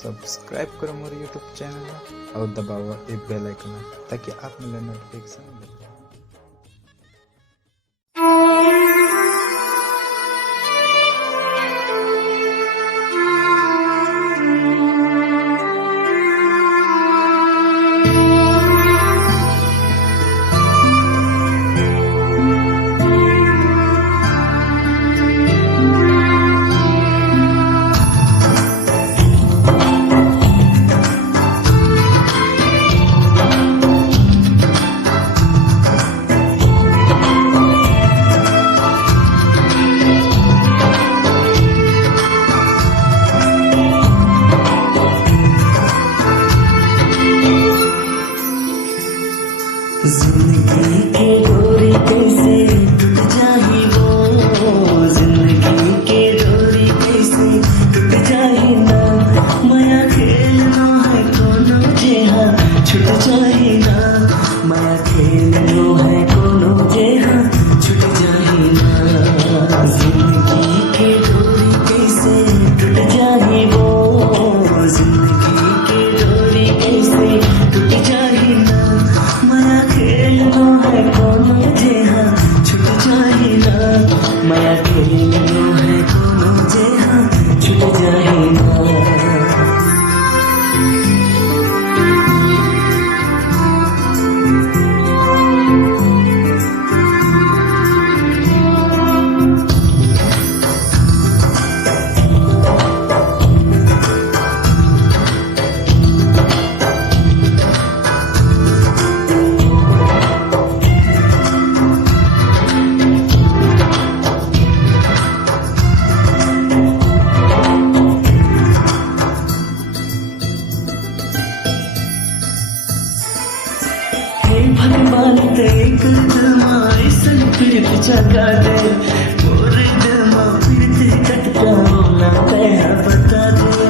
Subscribe करो मोर YouTube channel और दबाओ ए बेल आइकन ताकि आप मिले नोटिफिकेशन मिले। जिंदगी के डोरी कैसे टूट जाही वो, जिंदगी के डोरी कैसे टूट जाही ना, माया खेलना है कोनो जेहा छूट जाही ना, माया खेलना है कोनो जेहा छूट जाही ना। जिंदगी के डोरी कैसे टूट जाही वो, जिंदगी के डोरी कैसे टूट जाही ना, माया खेलना है कोनो जेहा छूट जाही ना, माया खेलना है कोनो जेहा छूट जाही ना। भगवान एक दिलमा ऐसन फिर जगा दे, मोर दिलमा फिर दिक्कत का ना तेरा बता दे।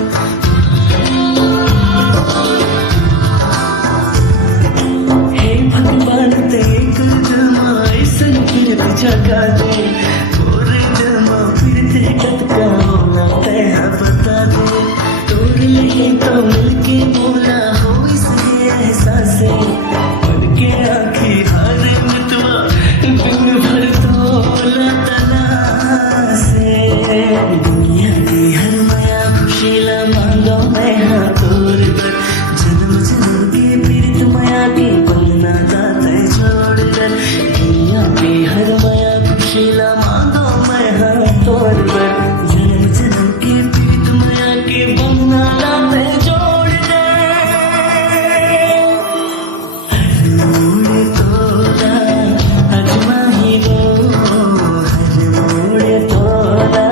हे भगवान एक दिलमा ऐसन फिर जगा दे, मोर दिलमा फिर दिक्कत का ना तेरा बता दे। तोड़ ले तो मिलके बोला हो इसे एहसासे, के आखी हार मितवा दिन भर तोला तना से, दुनिया की हर माया खुशीला मांगो मैं हाँ तोड़ कर, जन्म जन्म के पीड़ित माया की बनना दाता छोड़ कर, दुनिया की हर माया खुशीला मांगो मैं हाँ तोड़ कर, जन्म जन्म के पीड़ित माया की बनना दाता छोड़ कर। मोड़ तोला अजमाही वो, हर मोड़ तोला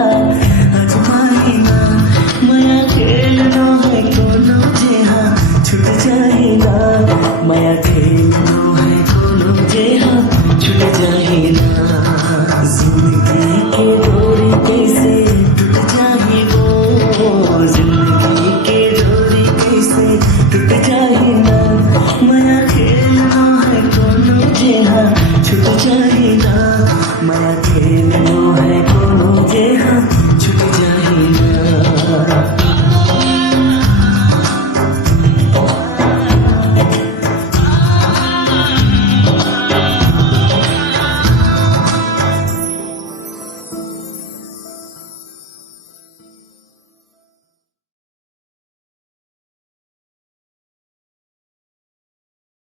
अजमाही ना, माया खेलना है कोनो जेहा छूट जा